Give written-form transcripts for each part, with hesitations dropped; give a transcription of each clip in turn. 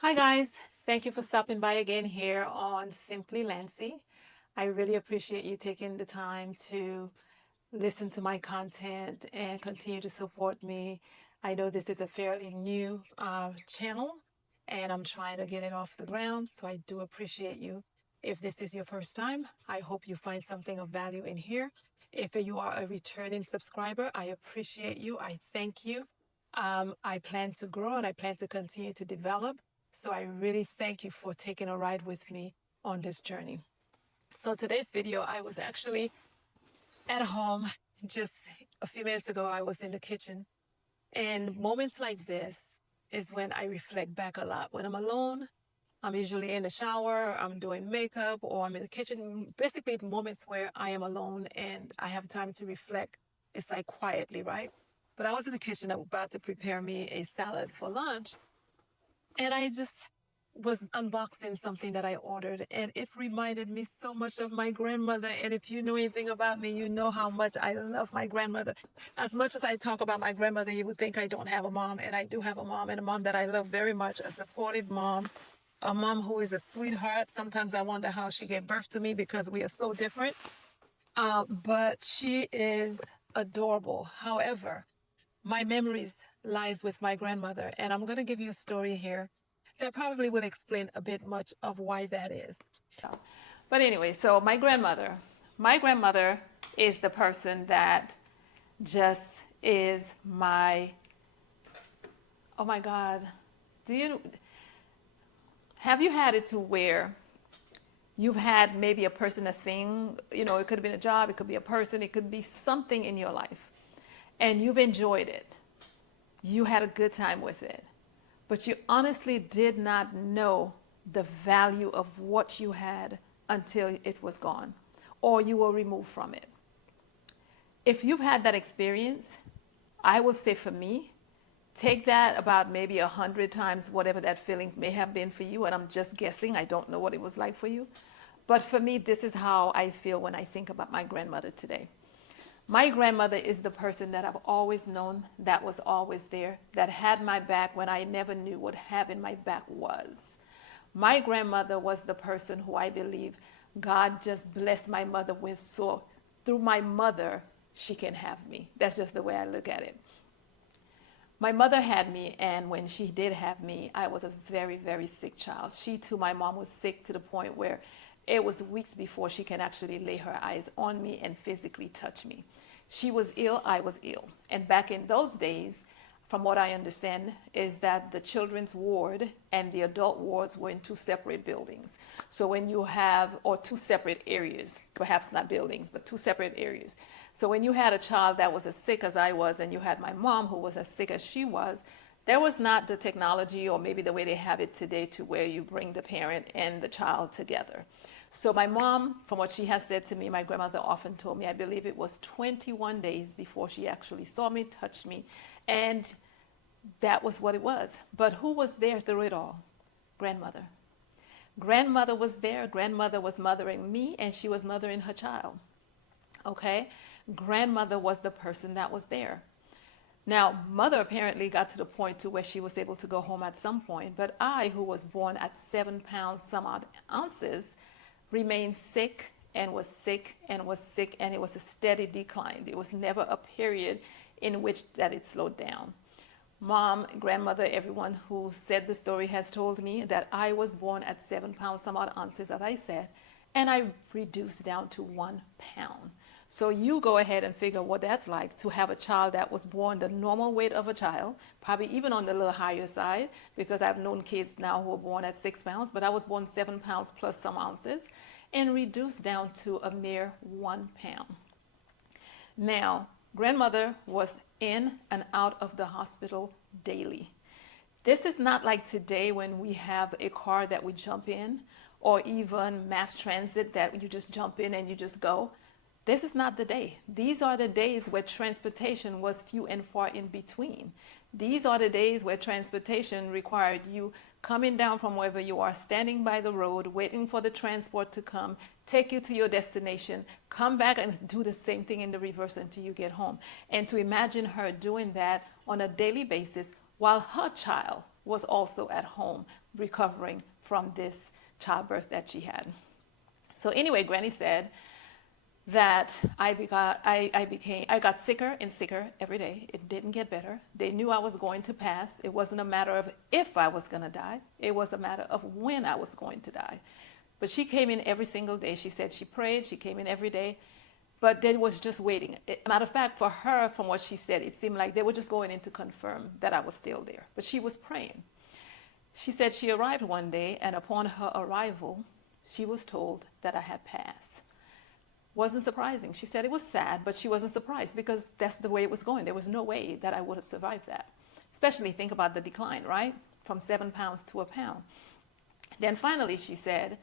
Hi, guys. Thank you for stopping by again here on Simply Lancy. I really appreciate you taking the time to listen to my content and continue to support me. I know this is a fairly new channel and I'm trying to get it off the ground, so I do appreciate you. If this is your first time, I hope you find something of value in here. If you are a returning subscriber, I appreciate you. I thank you. I plan to grow and I plan to continue to develop. So I really thank you for taking a ride with me on this journey. So today's video, I was actually at home just a few minutes ago. I was in the kitchen, and moments like this is when I reflect back a lot. When I'm alone, I'm usually in the shower, I'm doing makeup, or I'm in the kitchen. Basically, the moments where I am alone and I have time to reflect. It's like quietly, right? But I was in the kitchen about to prepare me a salad for lunch, and I just was unboxing something that I ordered, and it reminded me so much of my grandmother. And if you know anything about me, you know how much I love my grandmother. As much as I talk about my grandmother, you would think I don't have a mom, and I do have a mom, and a mom that I love very much, a supportive mom, a mom who is a sweetheart. Sometimes I wonder how she gave birth to me because we are so different. But she is adorable. However, my memories lies with my grandmother, and I'm going to give you a story here that probably will explain a bit much of why that is. But anyway, so my grandmother is the person that just is my, oh my God, do you, have you had it to where you've had maybe a person, a thing, it could have been a job, it could be a person, it could be something in your life, and you've enjoyed it. You had a good time with it, but you honestly did not know the value of what you had until it was gone or you were removed from it. If you've had that experience, I will say for me, take that about maybe 100 times, whatever that feelings may have been for you. And I'm just guessing, I don't know what it was like for you. But for me, this is how I feel when I think about my grandmother today. My grandmother is the person that I've always known, that was always there, that had my back when I never knew what having my back was. My grandmother was the person who I believe God just blessed my mother with, so through my mother, she can have me. That's just the way I look at it. My mother had me, and when she did have me, I was a very, very sick child. She too, my mom, was sick to the point where it was weeks before she can actually lay her eyes on me and physically touch me. She was ill, I was ill. And back in those days, from what I understand, is that the children's ward and the adult wards were in two separate buildings. So when you have, or two separate areas, perhaps not buildings, but two separate areas. So when you had a child that was as sick as I was, and you had my mom who was as sick as she was, there was not the technology or maybe the way they have it today to where you bring the parent and the child together. So my mom, from what she has said to me, my grandmother often told me, I believe it was 21 days before she actually saw me, touched me, and that was what it was. But who was there through it all? Grandmother. Grandmother was there. Grandmother was mothering me, and she was mothering her child. Okay? Grandmother was the person that was there. Now, mother apparently got to the point to where she was able to go home at some point, but I, who was born at 7 pounds some odd ounces, remained sick and was sick and was sick, and it was a steady decline. There was never a period in which that it slowed down. Mom, grandmother, everyone who said the story has told me that I was born at 7 pounds some odd ounces, as I said, and I reduced down to 1 pound. So you go ahead and figure what that's like to have a child that was born the normal weight of a child, probably even on the little higher side, because I've known kids now who were born at 6 pounds, but I was born 7 pounds plus some ounces, and reduced down to a mere 1 pound. Now, grandmother was in and out of the hospital daily. This is not like today when we have a car that we jump in, or even mass transit that you just jump in and you just go. This is not the day. These are the days where transportation was few and far in between. These are the days where transportation required you coming down from wherever you are, standing by the road, waiting for the transport to come, take you to your destination, come back and do the same thing in the reverse until you get home. And to imagine her doing that on a daily basis while her child was also at home recovering from this childbirth that she had. So anyway, Granny said that I got sicker and sicker every day. It didn't get better. They knew I was going to pass. It wasn't a matter of if I was going to die. It was a matter of when I was going to die. But she came in every single day. She said she prayed. She came in every day. But they was just waiting. Matter of fact, for her, from what she said, it seemed like they were just going in to confirm that I was still there. But she was praying. She said she arrived one day, and upon her arrival, she was told that I had passed. Wasn't surprising. She said it was sad, but she wasn't surprised because that's the way it was going. There was no way that I would have survived that. Especially think about the decline, right? From 7 pounds to a pound. Then finally she said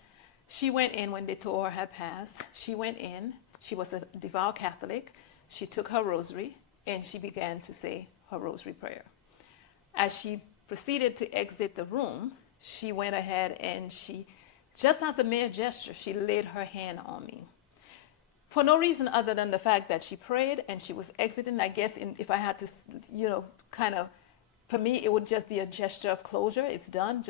she went in when they told her I had passed. She went in. She was a devout Catholic. She took her rosary and she began to say her rosary prayer. As she proceeded to exit the room, she went ahead and she, just as a mere gesture, she laid her hand on me. For no reason other than the fact that she prayed and she was exiting. I guess if I had to, kind of, for me, it would just be a gesture of closure. It's done,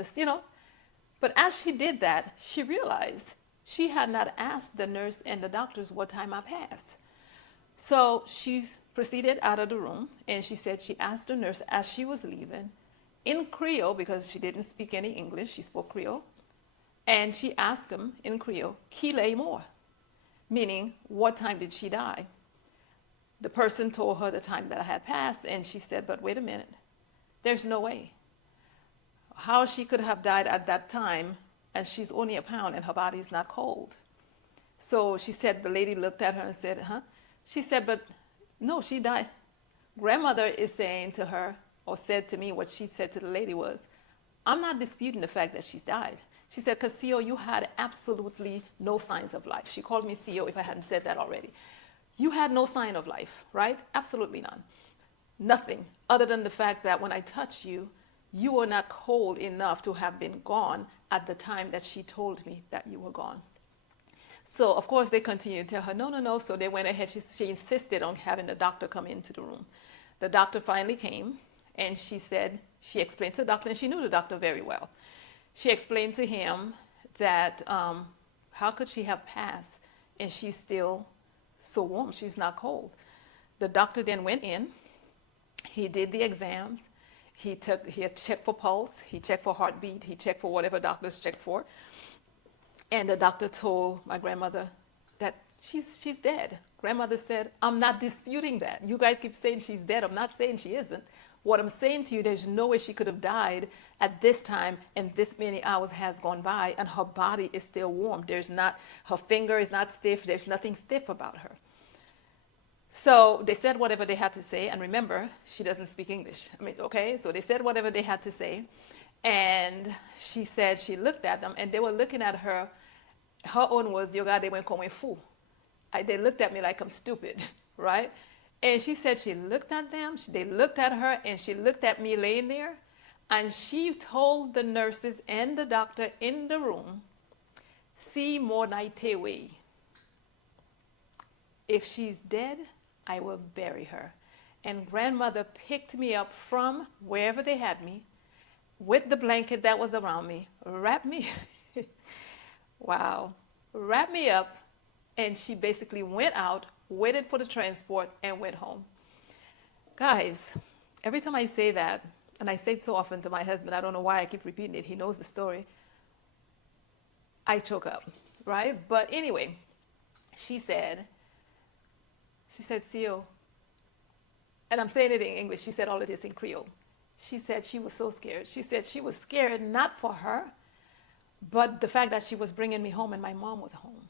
But as she did that, she realized she had not asked the nurse and the doctors what time I passed. So she proceeded out of the room and she said she asked the nurse as she was leaving in Creole, because she didn't speak any English, she spoke Creole. And she asked him in Creole, "Kile more?" Meaning, what time did she die? The person told her the time that I had passed, and she said, but wait a minute, there's no way. How she could have died at that time, and she's only a pound and her body is not cold. So she said, the lady looked at her and said, huh? She said, but no, she died. Grandmother is saying to her, or said to me, what she said to the lady was, I'm not disputing the fact that she's died. She said, because CEO, you had absolutely no signs of life. She called me CEO if I hadn't said that already. You had no sign of life, right? Absolutely none. Nothing, other than the fact that when I touched you, you were not cold enough to have been gone at the time that she told me that you were gone. So, of course, they continued to tell her, no, no, no. So they went ahead. She insisted on having the doctor come into the room. The doctor finally came, and she said, she explained to the doctor, and she knew the doctor very well. She explained to him that how could she have passed and she's still so warm, she's not cold. The doctor then went in, he did the exams, he checked for pulse, he checked for heartbeat, he checked for whatever doctors check for. And the doctor told my grandmother that she's dead. Grandmother said, I'm not disputing that. You guys keep saying she's dead. I'm not saying she isn't. What I'm saying to you, there's no way she could have died at this time and this many hours has gone by and her body is still warm. Her finger is not stiff. There's nothing stiff about her. So they said whatever they had to say. And remember, she doesn't speak English. Okay? So they said whatever they had to say. And she said she looked at them and they were looking at her. Her own words, yoga, they went como fu. They looked at me like I'm stupid, right? And she said she looked at them, they looked at her, and she looked at me laying there, and she told the nurses and the doctor in the room, "Si mo naitewe. If she's dead, I will bury her." And grandmother picked me up from wherever they had me, with the blanket that was around me, wrapped me, wow, wrapped me up, and she basically went out, waited for the transport, and went home. Guys, every time I say that, and I say it so often to my husband, I don't know why I keep repeating it, he knows the story, I choke up, right? But anyway, she said, Seal, and I'm saying it in English, she said all of this in Creole. She said she was so scared. She said she was scared not for her, but the fact that she was bringing me home and my mom was home.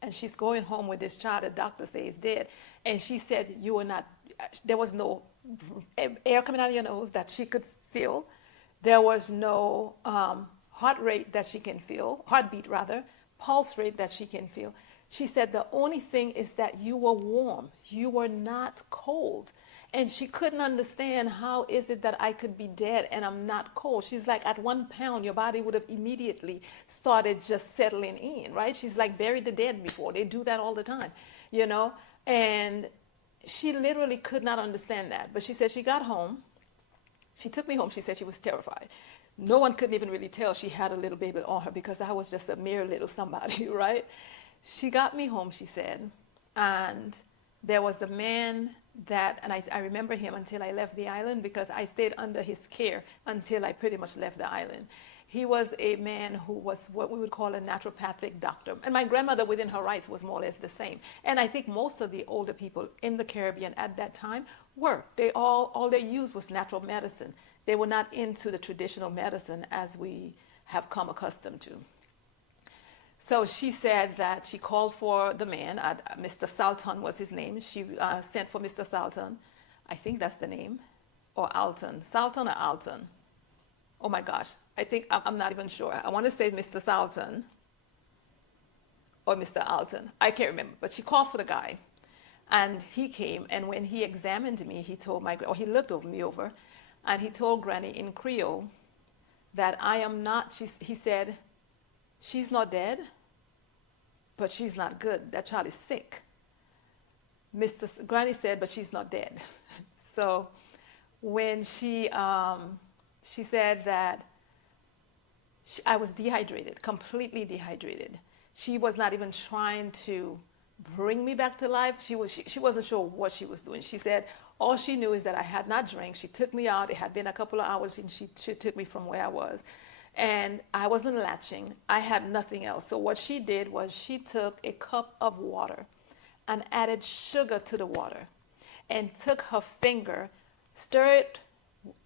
And she's going home with this child the doctor says is dead. And she said there was no air coming out of your nose that she could feel. There was no heart rate that she can feel, heartbeat rather, pulse rate that she can feel. She said the only thing is that you were warm. You were not cold. And she couldn't understand how is it that I could be dead and I'm not cold. She's like, at 1 pound, your body would have immediately started just settling in, right? She's like, bury the dead before. They do that all the time, And she literally could not understand that. But she said she got home. She took me home. She said she was terrified. No one couldn't even really tell she had a little baby on her because I was just a mere little somebody, right? She got me home, she said, and there was a man that, and I remember him until I left the island because I stayed under his care until I pretty much left the island. He was a man who was what we would call a naturopathic doctor. And my grandmother, within her rights, was more or less the same. And I think most of the older people in the Caribbean at that time were. They all they used was natural medicine. They were not into the traditional medicine as we have come accustomed to. So she said that she called for the man. Mr. Salton was his name. She sent for Mr. Salton. I think that's the name. Or Alton. Salton or Alton? Oh my gosh. I think, I'm not even sure. I want to say Mr. Salton or Mr. Alton. I can't remember. But she called for the guy. And he came. And when he examined me, he told he looked over me over. And he told Granny in Creole that I am not, he said, she's not dead, but she's not good. That child is sick. Granny said, but she's not dead. So when she said that I was dehydrated, completely dehydrated. She was not even trying to bring me back to life. She wasn't sure what she was doing. She said all she knew is that I had not drank. She took me out. It had been a couple of hours and she took me from where I was. And I wasn't latching. I had nothing else. So what she did was she took a cup of water and added sugar to the water and took her finger, stirred it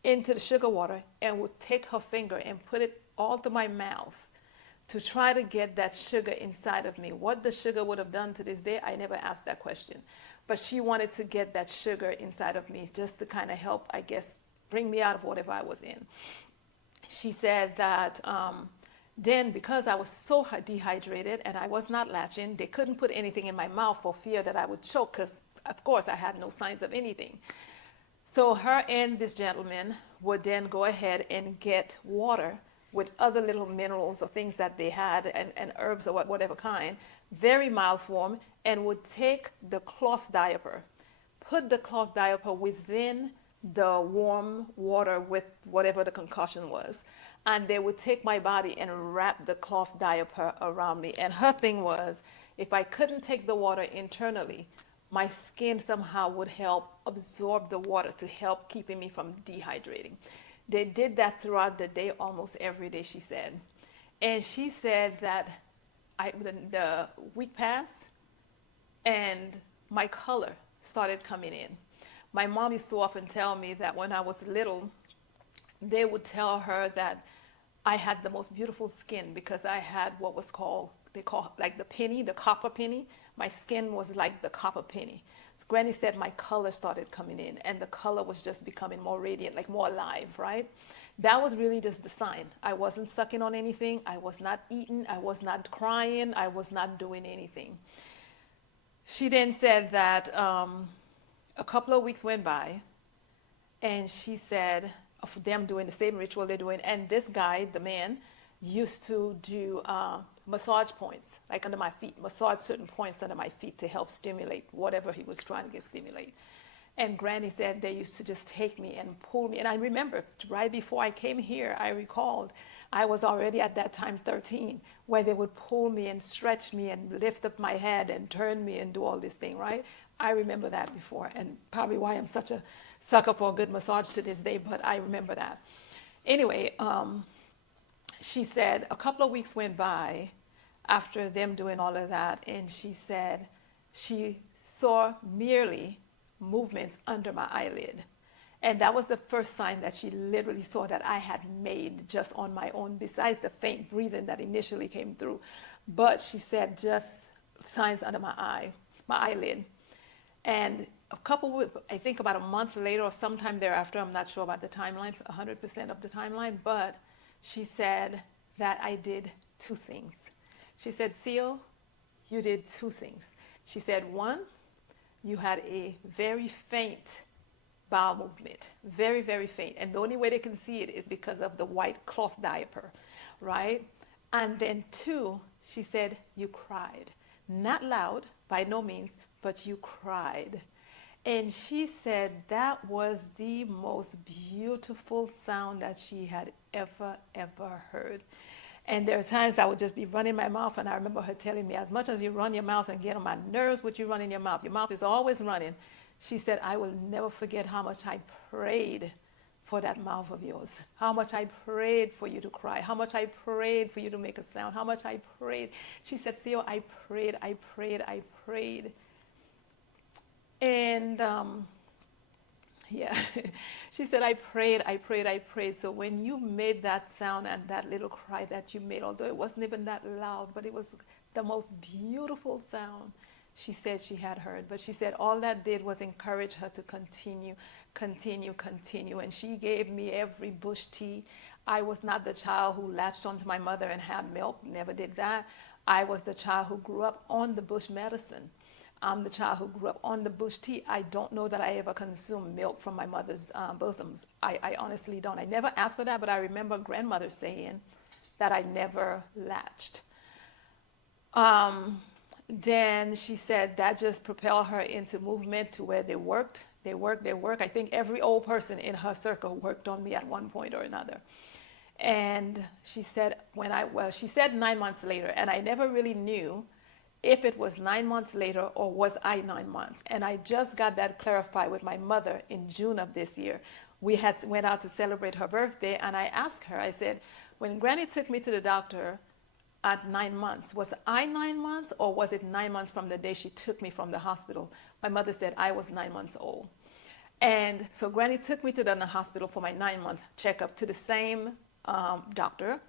into the sugar water, and would take her finger and put it all to my mouth to try to get that sugar inside of me. What the sugar would have done to this day, I never asked that question. But she wanted to get that sugar inside of me just to kind of help, I guess, bring me out of whatever I was in. She said that then because I was so dehydrated and I was not latching, they couldn't put anything in my mouth for fear that I would choke because, of course, I had no signs of anything. So her and this gentleman would then go ahead and get water with other little minerals or things that they had and herbs or whatever kind, very mild form, and would take the cloth diaper, put the cloth diaper within the warm water with whatever the concoction was. And they would take my body and wrap the cloth diaper around me. And her thing was, if I couldn't take the water internally, my skin somehow would help absorb the water to help keeping me from dehydrating. They did that throughout the day, almost every day, she said. And she said that the week passed and my color started coming in. My mom used to often tell me that when I was little, they would tell her that I had the most beautiful skin because I had what was called, they call like the penny, the copper penny. My skin was like the copper penny. So Granny said my color started coming in and the color was just becoming more radiant, like more alive, right? That was really just the sign. I wasn't sucking on anything. I was not eating. I was not crying. I was not doing anything. She then said that a couple of weeks went by and she said of them doing the same ritual they're doing. And this guy, the man, used to do massage points, like under my feet, massage certain points under my feet to help stimulate whatever he was trying to get stimulate. And Granny said they used to just take me and pull me. And I remember right before I came here, I recalled I was already at that time 13, where they would pull me and stretch me and lift up my head and turn me and do all this thing, right? I remember that before, and probably why I'm such a sucker for a good massage to this day, but I remember that. Anyway, she said a couple of weeks went by after them doing all of that, and she said she saw merely movements under my eyelid. And that was the first sign that she literally saw that I had made just on my own, besides the faint breathing that initially came through. But she said just signs under my eyelid. And I think about a month later or sometime thereafter, I'm not sure about the timeline, 100% of the timeline, but she said that I did two things. She said, Seal, you did two things. She said, one, you had a very faint bowel movement, very, very faint. And the only way they can see it is because of the white cloth diaper, right? And then two, she said, you cried. Not loud, by no means, but you cried. And she said that was the most beautiful sound that she had ever heard. And there are times I would just be running my mouth, and I remember her telling me, as much as you run your mouth and get on my nerves with you running your mouth is always running. She said, I will never forget how much I prayed for that mouth of yours, how much I prayed for you to cry, how much I prayed for you to make a sound, how much I prayed. She said, Theo, I prayed, I prayed, I prayed. And yeah, she said, I prayed, I prayed, I prayed. So when you made that sound and that little cry that you made, although it wasn't even that loud, but it was the most beautiful sound she said she had heard. But she said all that did was encourage her to continue, continue, continue. And she gave me every bush tea. I was not the child who latched onto my mother and had milk, never did that. I was the child who grew up on the bush medicine. I'm the child who grew up on the bush tea. I don't know that I ever consumed milk from my mother's bosoms. I honestly don't. I never asked for that, but I remember grandmother saying that I never latched. Um, then she said that just propelled her into movement to where they worked. They worked, they worked. I think every old person in her circle worked on me at one point or another. And she said, she said 9 months later, and I never really knew if it was 9 months later or was I 9 months. And I just got that clarified with my mother in June of this year. We had went out to celebrate her birthday, and I asked her, I said, when Granny took me to the doctor at 9 months, was I 9 months or was it 9 months from the day she took me from the hospital? My mother said I was 9 months old. And so Granny took me to the hospital for my 9 month checkup to the same doctor.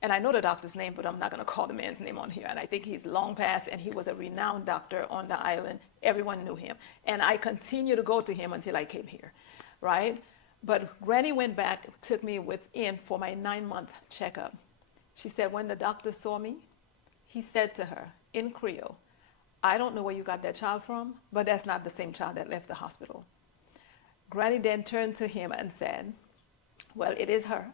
And I know the doctor's name, but I'm not going to call the man's name on here. And I think he's long past, and he was a renowned doctor on the island. Everyone knew him. And I continue to go to him until I came here, right? But Granny went back, took me in for my 9 month checkup. She said when the doctor saw me, he said to her in Creole, I don't know where you got that child from, but that's not the same child that left the hospital. Granny then turned to him and said, well, it is her.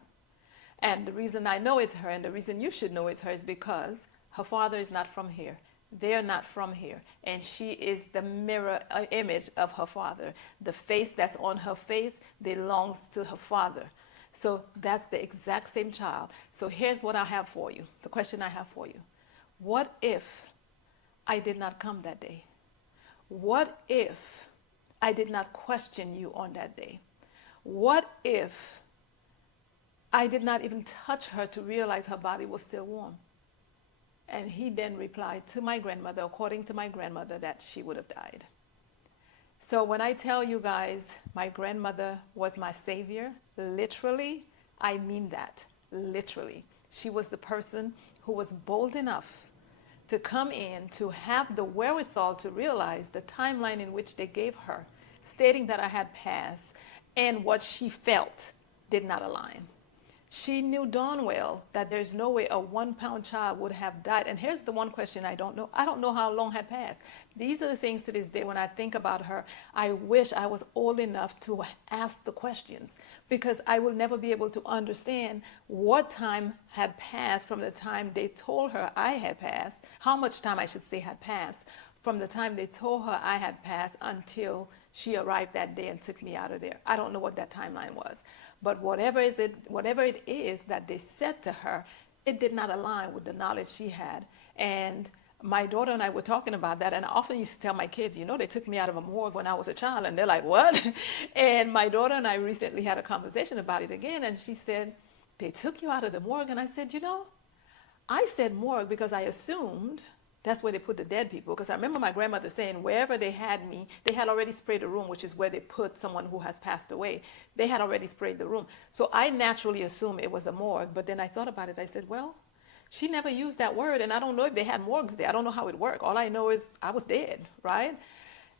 And the reason I know it's her, and the reason you should know it's her, is because her father is not from here. They're not from here. And she is the mirror image of her father. The face that's on her face belongs to her father. So that's the exact same child. So here's what I have for you, the question I have for you. What if I did not come that day? What if I did not question you on that day? What if I did not even touch her to realize her body was still warm? And he then replied to my grandmother, according to my grandmother, that she would have died. So when I tell you guys my grandmother was my savior, literally, I mean that, literally. She was the person who was bold enough to come in, to have the wherewithal to realize the timeline in which they gave her, stating that I had passed, and what she felt did not align. She knew darn well that there's no way a 1 pound child would have died. And here's the one question I don't know. I don't know how long had passed. These are the things to this day when I think about her, I wish I was old enough to ask the questions, because I will never be able to understand what time had passed from the time they told her I had passed, how much time I should say had passed, from the time they told her I had passed until she arrived that day and took me out of there. I don't know what that timeline was. But whatever it is that they said to her, it did not align with the knowledge she had. And my daughter and I were talking about that, and I often used to tell my kids, they took me out of a morgue when I was a child, and they're like, what? And my daughter and I recently had a conversation about it again, and she said, they took you out of the morgue? And I said, I said morgue because I assumed that's where they put the dead people. Because I remember my grandmother saying wherever they had me, they had already sprayed the room, which is where they put someone who has passed away. They had already sprayed the room. So I naturally assumed it was a morgue. But then I thought about it. I said, well, she never used that word. And I don't know if they had morgues there. I don't know how it worked. All I know is I was dead, right?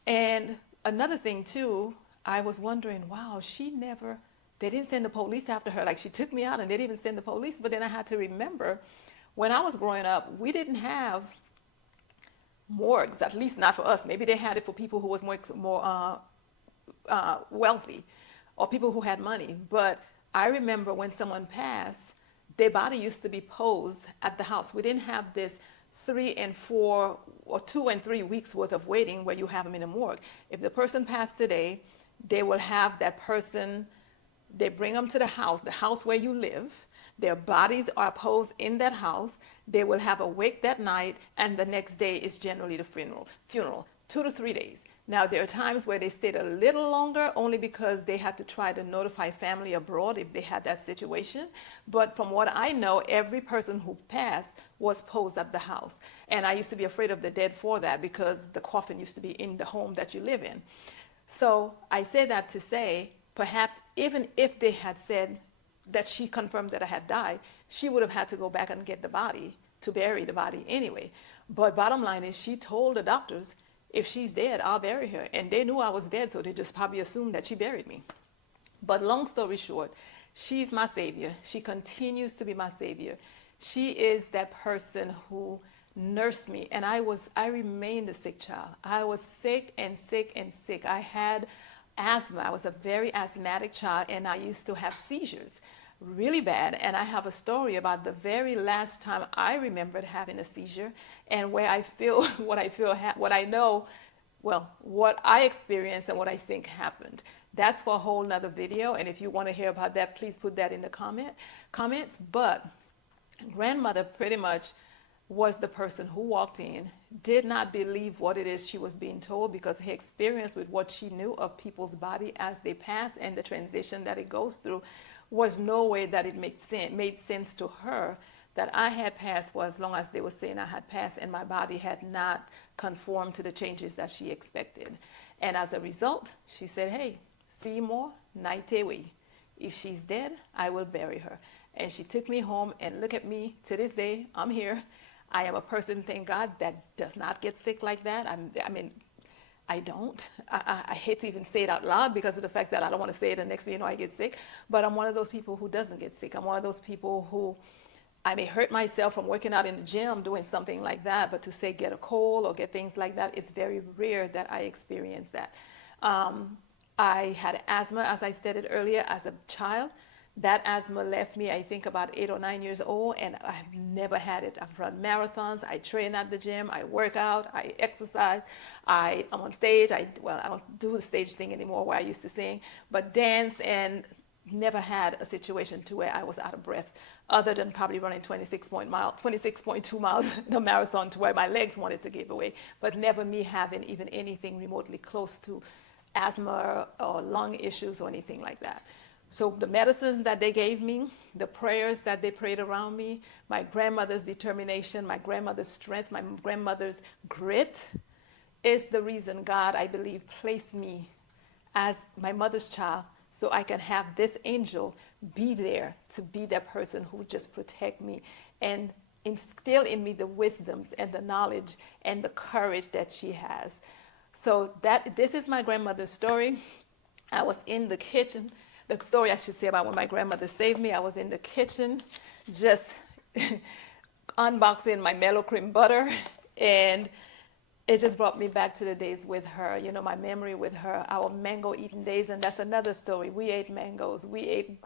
And another thing, too, I was wondering, wow, they didn't send the police after her. Like, she took me out and they didn't even send the police. But then I had to remember, when I was growing up, we didn't have morgues, at least not for us. Maybe they had it for people who was more wealthy, or people who had money. But I remember when someone passed, their body used to be posed at the house. We didn't have this 2 and 3 weeks worth of waiting where you have them in a morgue. If the person passed today, they will have that person, they bring them to the house where you live. Their bodies are posed in that house. They will have a wake that night, and the next day is generally the funeral, 2 to 3 days. Now, there are times where they stayed a little longer only because they had to try to notify family abroad if they had that situation. But from what I know, every person who passed was posed at the house. And I used to be afraid of the dead for that because the coffin used to be in the home that you live in. So I say that to say, perhaps even if they had said that she confirmed that I had died, she would have had to go back and get the body to bury the body anyway. But bottom line is, she told the doctors, if she's dead, I'll bury her. And they knew I was dead, so they just probably assumed that she buried me. But long story short, she's my savior. She continues to be my savior. She is that person who nursed me. And I remained a sick child. I was sick and sick and sick. I had asthma. I was a very asthmatic child, and I used to have seizures really bad. And I have a story about the very last time I remembered having a seizure, and where I feel what I know, well, what I experienced and what I think happened. That's for a whole nother video, and if you want to hear about that, please put that in the comments. But grandmother pretty much was the person who walked in, did not believe what it is she was being told, because her experience with what she knew of people's body as they pass and the transition that it goes through was no way that it made sense to her that I had passed for as long as they were saying I had passed, and my body had not conformed to the changes that she expected. And as a result, she said, hey, Seymour, Naitewi, if she's dead, I will bury her. And she took me home, and look at me, to this day, I'm here. I am a person, thank God, that does not get sick like that. I don't. I hate to even say it out loud because of the fact that I don't want to say it, and next thing you know, I get sick. But I'm one of those people who doesn't get sick. I'm one of those people who, I may hurt myself from working out in the gym, doing something like that, but to say get a cold or get things like that, it's very rare that I experience that. I had asthma, as I stated earlier, as a child. That asthma left me, I think, about 8 or 9 years old, and I've never had it. I've run marathons, I train at the gym, I work out, I exercise, I'm on stage. I don't do the stage thing anymore where I used to sing, but dance, and never had a situation to where I was out of breath, other than probably running 26.2 miles in a marathon to where my legs wanted to give away, but never me having even anything remotely close to asthma or lung issues or anything like that. So the medicines that they gave me, the prayers that they prayed around me, my grandmother's determination, my grandmother's strength, my grandmother's grit is the reason God, I believe, placed me as my mother's child, so I can have this angel be there to be that person who would just protect me and instill in me the wisdoms and the knowledge and the courage that she has. So this is my grandmother's story. I was in the kitchen. The story, I should say, about when my grandmother saved me. I was in the kitchen just unboxing my mellow cream butter, and it just brought me back to the days with her, you know, my memory with her, our mango eating days. And that's another story. We ate mangoes, we ate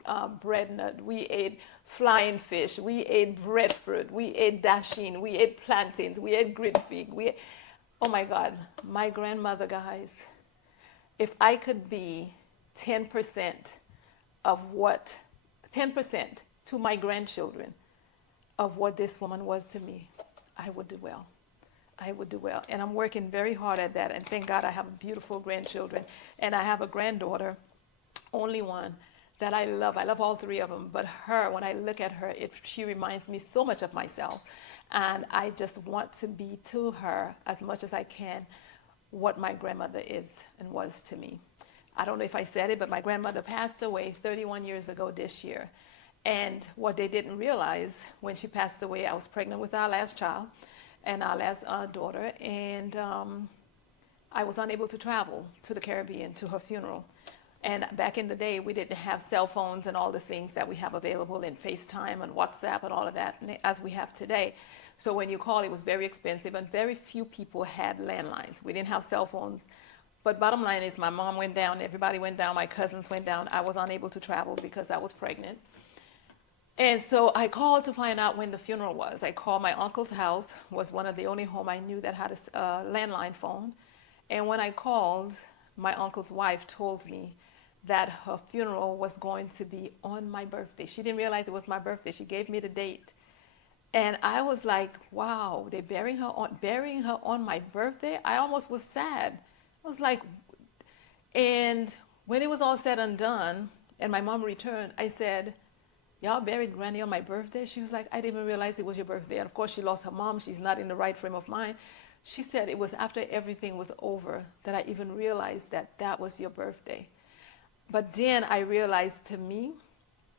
bread nut, we ate flying fish, we ate breadfruit, we ate dasheen, we ate plantains, we ate grit fig. Oh my God, my grandmother, guys, if I could be 10% of 10% to my grandchildren of what this woman was to me, I would do well. I would do well. And I'm working very hard at that. And thank God I have beautiful grandchildren. And I have a granddaughter, only one, that I love. I love all three of them. But her, when I look at her, she reminds me so much of myself. And I just want to be to her as much as I can what my grandmother is and was to me. I don't know if I said it, but my grandmother passed away 31 years ago this year. And what they didn't realize, when she passed away, I was pregnant with our last child and our last daughter, and I was unable to travel to the Caribbean to her funeral. And back in the day, we didn't have cell phones and all the things that we have available in FaceTime and WhatsApp and all of that as we have today. So when you call, it was very expensive, and very few people had landlines. We didn't have cell phones. But bottom line is, my mom went down, everybody went down, my cousins went down. I was unable to travel because I was pregnant. And so I called to find out when the funeral was. I called my uncle's house, was one of the only home I knew that had a landline phone. And when I called, my uncle's wife told me that her funeral was going to be on my birthday. She didn't realize it was my birthday. She gave me the date. And I was like, wow, they're burying her on my birthday. I almost was sad. I was like, and when it was all said and done, and my mom returned, I said, y'all buried Granny on my birthday? She was like, I didn't even realize it was your birthday. And of course, she lost her mom. She's not in the right frame of mind. She said it was after everything was over that I even realized that that was your birthday. But then I realized, to me,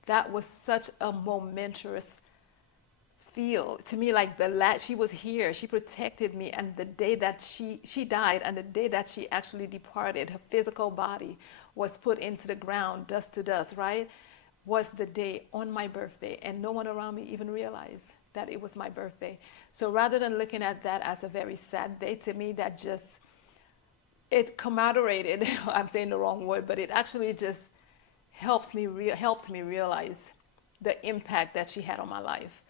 that was such a momentous feel to me, like she was here, she protected me, and the day that she died, and the day that she actually departed, her physical body was put into the ground, dust to dust, right, was the day on my birthday, and no one around me even realized that it was my birthday. So rather than looking at that as a very sad day, to me that just, it commemorated I'm saying the wrong word, but it actually just helped me realize the impact that she had on my life.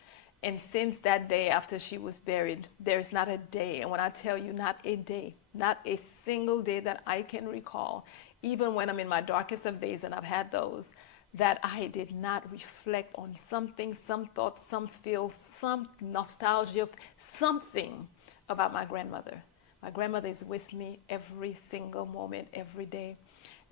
And since that day after she was buried, there's not a day, and when I tell you not a day, not a single day that I can recall, even when I'm in my darkest of days, and I've had those, that I did not reflect on something, some thought, some feel, some nostalgia, something about my grandmother. My grandmother is with me every single moment, every day.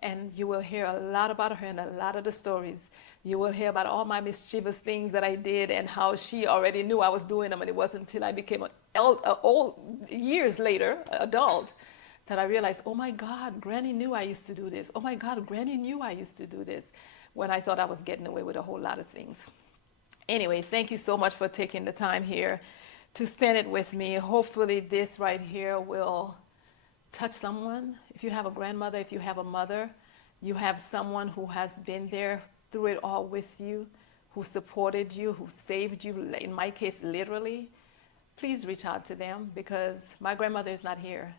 And you will hear a lot about her in a lot of the stories. You will hear about all my mischievous things that I did and how she already knew I was doing them. And it wasn't until I became an old years later, adult, that I realized, oh my God, Granny knew I used to do this. Oh my God, Granny knew I used to do this, when I thought I was getting away with a whole lot of things. Anyway, thank you so much for taking the time here to spend it with me. Hopefully this right here will touch someone. If you have a grandmother, if you have a mother, you have someone who has been there through it all with you, who supported you, who saved you, in my case, literally, please reach out to them, because my grandmother is not here.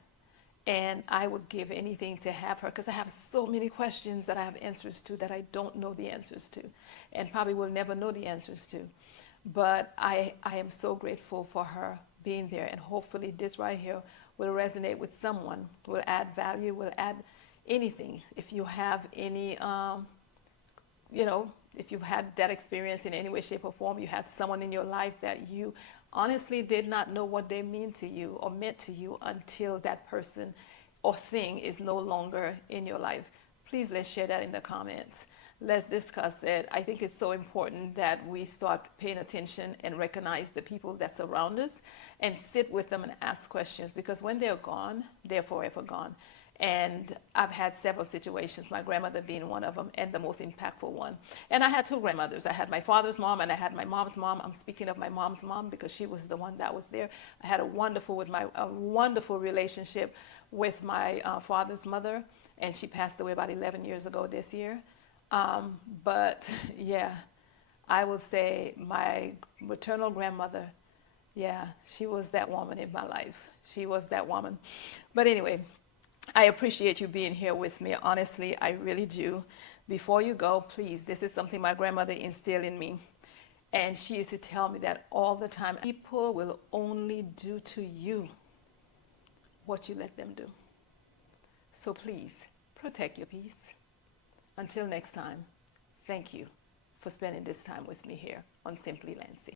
And I would give anything to have her, because I have so many questions that I have answers to that I don't know the answers to, and probably will never know the answers to. But I am so grateful for her being there, and hopefully this right here will resonate with someone, will add value, will add anything. If you have any, if you've had that experience in any way, shape, or form, you had someone in your life that you honestly did not know what they mean to you or meant to you until that person or thing is no longer in your life. Please, let's share that in the comments. Let's discuss it. I think it's so important that we start paying attention and recognize the people that surround us and sit with them and ask questions, because when they're gone, they're forever gone. And I've had several situations, my grandmother being one of them, and the most impactful one. And I had two grandmothers. I had my father's mom and I had my mom's mom. I'm speaking of my mom's mom because she was the one that was there. I had a wonderful relationship with my father's mother, and she passed away about 11 years ago this year. But yeah, I would say my maternal grandmother, yeah, she was that woman in my life. She was that woman. But anyway, I appreciate you being here with me. Honestly, I really do. Before you go, please, this is something my grandmother instilled in me. And she used to tell me that all the time. People will only do to you what you let them do. So please, protect your peace. Until next time, thank you for spending this time with me here on Simply Lancy.